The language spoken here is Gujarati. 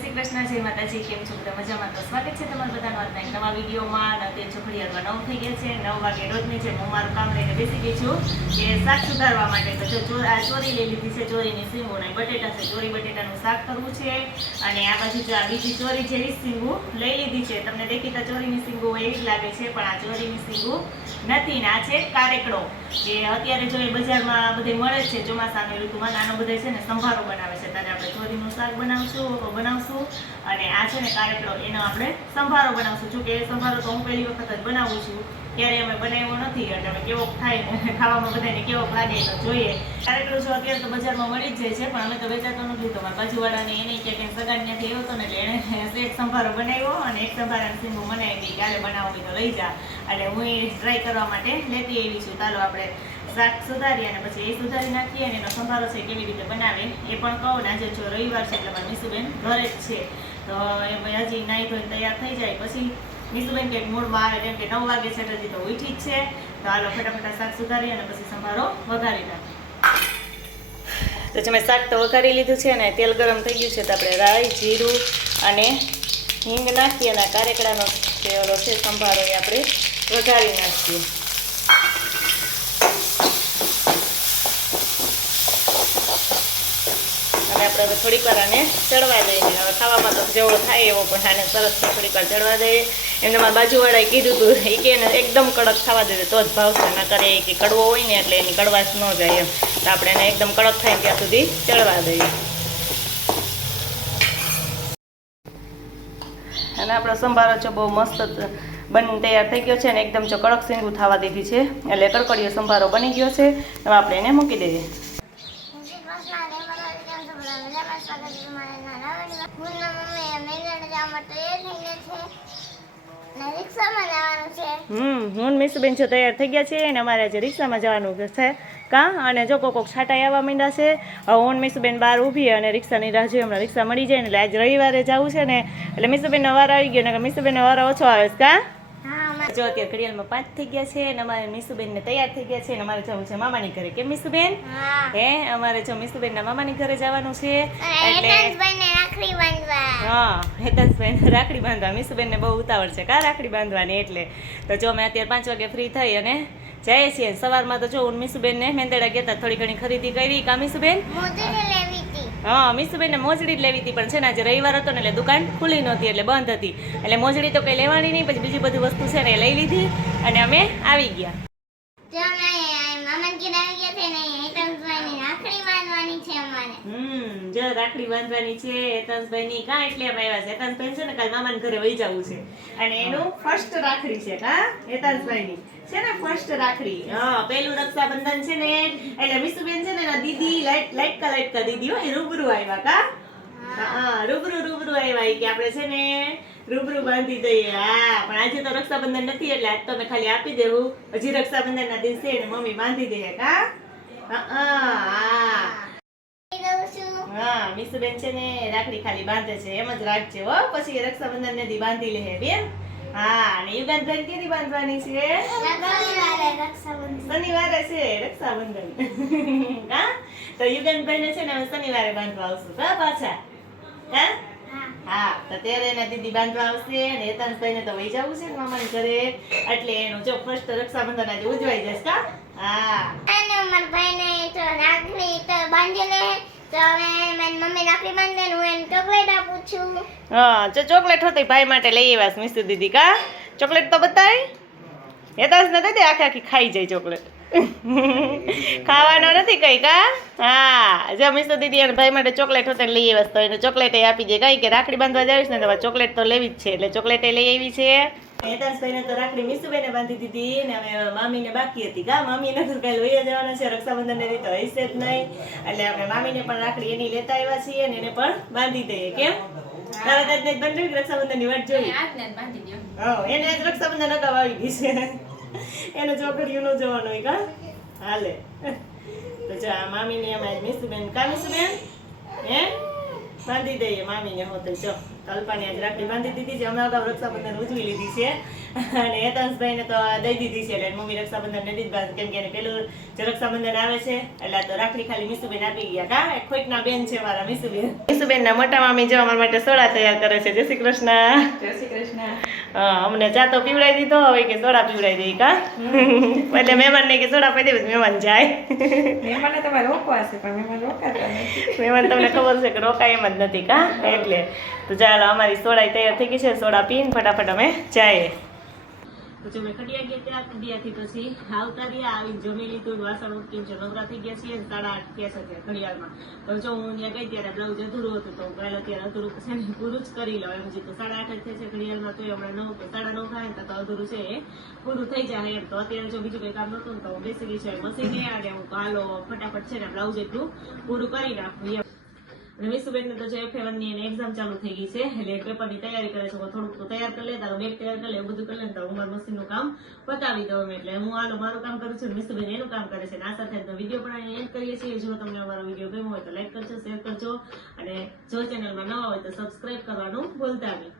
શ્રી કૃષ્ણ, જય માતાજી, કેમ છો બધા મજામાં? તો સ્વાગત છે તમારા બધાનો આજના એક નવા વિડીયોમાં. અત્યારે ચોખડીયારમાં નવ થઈ ગયા છે. નવ વાગે રોજની છે હું મારું કામ લઈને બેસી ગઈ છું કે શાક સુધારવા માટે તો જો આ ચોરી લઈ લીધી છે, ચોરીની સીંગું અને બટેટા છે. ચોરી બટેટાનું શાક કરવું છે અને આ બાજુ જો આ બીજી ચોરી જેવી સીંગું લઈ લીધી છે, તમને દેખીતા ચોરીની સીંગું એવી જ લાગે છે, પણ આ ચોરીની સીંગું નથી ને આ છે કારેકડો. કે અત્યારે જો એ બજારમાં બધે મળે છે, ચોમાસાની ઋતુમાં નાનો બધે છે ને સંભારો બનાવે છે, ત્યારે આપણે ચોરીનું શાક બનાવશું બનાવશું અને આ છે ને કાર્યક્રમ, એનો આપણે સંભારો બનાવશું. જો કે સંભારો તો હું પહેલી વખત જ બનાવું છું ત્યારે અમે બનાવ્યો નથી, એટલે અમે કેવો થાય ખાવામાં બધાને કેવો લાગે તો જોઈએ. કાર્યક્રમ જો અત્યારે તો બજારમાં મળી જ જાય છે, પણ અમે તો વેચાતો નથી, તો મારા બાજુવાળાને એને ક્યાંક ક્યાંક સગા ત્યાંથી આવ્યો હતો ને એટલે એણે એક સંભારો બનાવ્યો અને એક સંભારાની સીંગો હતી કાલે બનાવવી તો લઈ જા. એટલે હું એ ટ્રાય કરવા માટે લેતી આવી છું. ચાલો, આપણે શાક સુધારી અને પછી એ સુધારી નાખીએ અને એનો સંભારો છે કેવી રીતે બનાવે, એ પણ કહું ને આજે જો રવિવાર છે એટલે મારી મીસુબેન ઘરે જ છે. તો એ હજી નાહી ધોઈને તૈયાર થઈ જાય, પછી મીસુબેન કંઈક મૂળ આવે કેમ કે નવ વાગે છે હજી તો ઉઠી જ છે. તો હાલો ફટાફટા શાક સુધારી અને પછી સંભારો વઘારી નાખીએ. તો મેં શાક તો વઘારી લીધું છે અને તેલ ગરમ થઈ ગયું છે તો આપણે રાઈ, જીરું અને હિંગ નાખી અને કારેકડાનો જે છે સંભારો એ આપણે વઘારી નાખીએ. અને આપણે હવે થોડીક વાર આને ચડવા દઈએ. હવે ખાવામાં તો જેવો થાય એવો, પણ આને સરસ થોડીક વાર ચડવા દઈએ. એમને મારા બાજુવાળાએ કીધું હતું એ કે એને એકદમ કડક થવા દે તો જ ભાવશે ના કરે કે કડવો હોય ને એટલે એની કડવાશ ન જાય એમ. તો આપણે એને એકદમ કડક થાય ત્યાં સુધી ચડવા દઈએ. અને આપણો સંભારો છે બહુ મસ્ત બન તૈયાર થઈ ગયો છે અને એકદમ જો કડક સીંગું થવા દીધી છે. એટલે કડકડીયો સંભારો બની ગયો છે. હવે આપણે એને મૂકી દઈએ શ્રી કૃષ્ણ જય માતાજી કેમ છો બધા મજામાં સ્વાગત છે તમારા નાના વિડીયોમાં. હું ને મમ્મી મેઘાણી જવા માટે તૈયાર થઈ ગયા છે ને રિક્ષામાં જવાનું છે હમ, હું મીસુબેન છે તૈયાર થઈ ગયા છે અને અમારે આજે રિક્ષામાં જવાનું છે કાં? અને જો કોક કોક છાંટા આવવા માંડ્યા છે હું મીસુબેન બહાર ઊભી અને રિક્ષાની રાહ જોઈએ હમણાં રિક્ષા મળી જાય એટલે આજ રવિવારે જવું છે ને. એટલે મીસુબેનનો વાર આવી ગયો ને મીસુબેનનો વાર ઓછો આવે છે કાં? જો અત્યારે ઘડિયાળમાં પાંચ થઈ ગયા છે અને અમારે મીસુબેનને તૈયાર થઈ ગયા છે અને અમારે જવું છે મામાની ઘરે. કેમ મીસુબેન? હે. અમારે જો મીસુબેનના મામાની ઘરે જવાનું છે. એટલે રાખડી બાંધવા. હા હેતાંશભાઈને રાખડી બાંધવા. મીસુબેનને બહુ ઉતાવળ છે કા રાખડી બાંધવાની એટલે. તો જો અમે અત્યારે પાંચ વાગે ફ્રી થઈ અને જઈએ છીએ. સવારમાં તો જો હું મીસુબેનને મેંદેડા ગયા હતા થોડી ઘણી ખરીદી કરી. કા મીસુબેન? લેવી. હા મીસુબેનને મોજડી જ લેવી હતી, પણ છે ને આજે રવિવાર હતો ને એટલે દુકાન ખુલ્લી નહોતી, એટલે બંધ હતી. એટલે મોજડી તો કંઈ લેવાની નહીં, પછી બીજી બધી વસ્તુ છે ને એ લઈ લીધી અને અમે આવી ગયા જો અમે મામા ઘેર આવી ગયા છે ને હેતાંશભાઈની રાખડી બાંધવાની છે અમારે હમ જો રાખડી બાંધવાની છે, હેતાંશભાઈની કાં એટલે અમે આવ્યા છે. હેતાંશભાઈ છે ને, કાલ મામાને ઘરે વહી જવું છે. અને એનું ફર્સ્ટ રાખડી છે, કા? હેતાંશભાઈની. છે ને ફર્સ્ટ રાખડી. હા પેલું રક્ષાબંધન છે ને, એટલે મીસુબેન છે ને, એના દીદી લાઈટ લાઈટકા લાઈટકા દીદી હો એ રૂબરૂ આવ્યા, કા? હા, રૂબરૂ રૂબરૂ આવ્યા. કે આપણે છે ને, રૂબરૂ બાંધી દઈએ. હા, પણ આજે તો રક્ષાબંધન નથી, એટલે આજ તો અમે ખાલી આપી દેવું. હજી રક્ષાબંધન ના દિવસે એને મમ્મી બાંધી દે, કા? હા હા. હા મીસુબેન છે ને રાખડી ખાલી બાંધે છે એમ જ રાખજે હો. પછી રક્ષાબંધન ને દી બાંધી લે બેન. હા અને યુગાનભાઈ કેદી બાંધવાની છે? શનિવારે છે રક્ષાબંધન. હા? તો યુગાનભાઈ ને છે ને અમે શનિવારે બાંધવા આવશું હા પાછા? હા? હા. તો ત્યારે એના દીદી બાંધવા આવશે અને હેતાંશભાઈ ને તો વહી જવું છે ને મામાની ઘરે. એટલે એનું જો ફર્સ્ટ રક્ષાબંધન આજે ઉજવાઈ જશે હા. અને મારા ભાઈને તો રાખડી તો બાંધી લે. તો હવે મારી મમ્મી રાખડી બાંધે હું એને ચોકલેટ આપું છું. હા જો ચોકલેટ હતી ભાઈ માટે લઈ આવ્યા મિસ્તુ દીદી કા? ચોકલેટ તો બતાય. હેતાંશ ને દે આખી આખી ખાઈ જાય ચોકલેટ ખાવાનો નથી કઈ કા? હા જો મિસ્તુ દીદી અને ભાઈ માટે ચોકલેટ હોતે લઈ આવ્યા તો એને ચોકલેટ આપી દે. કઈ કે રાખડી બાંધવા જાવીશ ને તો ચોકલેટ તો લેવી જ છે એટલે ચોકલેટ લઈ આવી છે. હેતાંશભાઈને તો રાખડી મિસ્તુભાઈને બાંધી દીધી ને હવે મામીને બાકી હતી. કા મામીને તો કાલે લઈ જવાના છે રક્ષાબંધન ને તો હશે જ નહીં. એટલે આપણે મામીને પણ રાખડી એની લેતા આવ્યા છીએ ને એને પણ બાંધી દઈએ. કેમ? દાદને જ બંધ રક્ષાબંધનની વાટ જોઈ? એને રક્ષાબંધન અગાઉ આવી ગઈ છે. એનું ચોકડીયું નો જવાનું હોય કા હાલે. તો જો આ મામીની અમારી મિસુબેન. કા મિસુબેન? હે? બાંધી દઈએ મામીને હું તો જો, કલ્પાની આજ રાખડી બાંધી દીધી છે. અમે અગાઉ રક્ષાબંધન ઉજવી લીધી છે. અને હેતંશભાઈને તો દઈ દીધી છે. એટલે મમ્મી રક્ષાબંધન નથી બાંધી, કેમ કે પેલું જે રક્ષાબંધન આવે છે, એટલે તો રાખડી ખાલી મીસુબેન આપી ગયા. કા? ખોટના બેન છે મારા મીસુબેન. મીસુબેનના મોટા મામી જો અમારા માટે સોડા તૈયાર કરે છે. જય શ્રી કૃષ્ણ. જય શ્રી કૃષ્ણ. અમને ચા તો પીવડાવી દીધો હવે કે સોડા પીવડાવી દઈ કા એટલે મહેમાન ને કે સોડા પાઈ દેવું મહેમાન જાય. મહેમાન તમારે રોકવાશે પણ મહેમાન રોકાતા મહેમાન તમને ખબર છે કે રોકાય એમ જ નથી કા? એટલે તો ચાલો અમારી સોડા તૈયાર થઈ ગઈ છે સોડા પીને ફટાફટ અમે જઈએ. પછી અમે ખડિયા ગયા ત્યાં ખડિયાથી પછી આવતા રહ્યા આવી જમી લીધું. વાસણ ઉટકીને જો નવરા થઈ ગયા છીએ સાડા આઠ થયા છે ઘડિયાળમાં. તો જો હું ત્યાં ગઈ ત્યારે બ્લાઉઝ અધૂરું હતું, તો હું કાલે અત્યારે અધૂરું છે ને પૂરું જ કરી લઉં. એમ તો સાડા આઠ જ છે ઘડિયાળમાં તો હમણાં નવ સાડા નવ થાય તો અધૂરું છે એ પૂરું થઈ જાય એમ. તો અત્યારે જો બીજું કઈ કામ નતું તો હું બેસી ગઈ મસી ગયા અને હું કાલો ફટાફટ છે ને બ્લાઉઝ એટલું પૂરું કરી નાખું. અને વિશુબેનને તો જે એફએ ની એને એક્ઝામ ચાલુ થઈ ગઈ છે. એટલે પેપરની તૈયારી કરે છે. થોડુંક તો તૈયાર કરી લે, તારો બેગ તૈયાર કરી લે, એવું બધું કરી લે ને તો હું મારું મશીનનું કામ પતાવી દઉં. એટલે હું હાલો મારું કામ કરું છું અને એનું કામ કરે છે. અને આ સાથે વીડિયો પણ અહીંયા end કરીએ છીએ. જો તમને અમારો વીડિયો ગમ્યો હોય તો લાઈક કરજો શેર કરજો. અને જો ચેનલમાં નવા હોય તો સબસ્ક્રાઈબ કરવાનું ભૂલતા નહીં.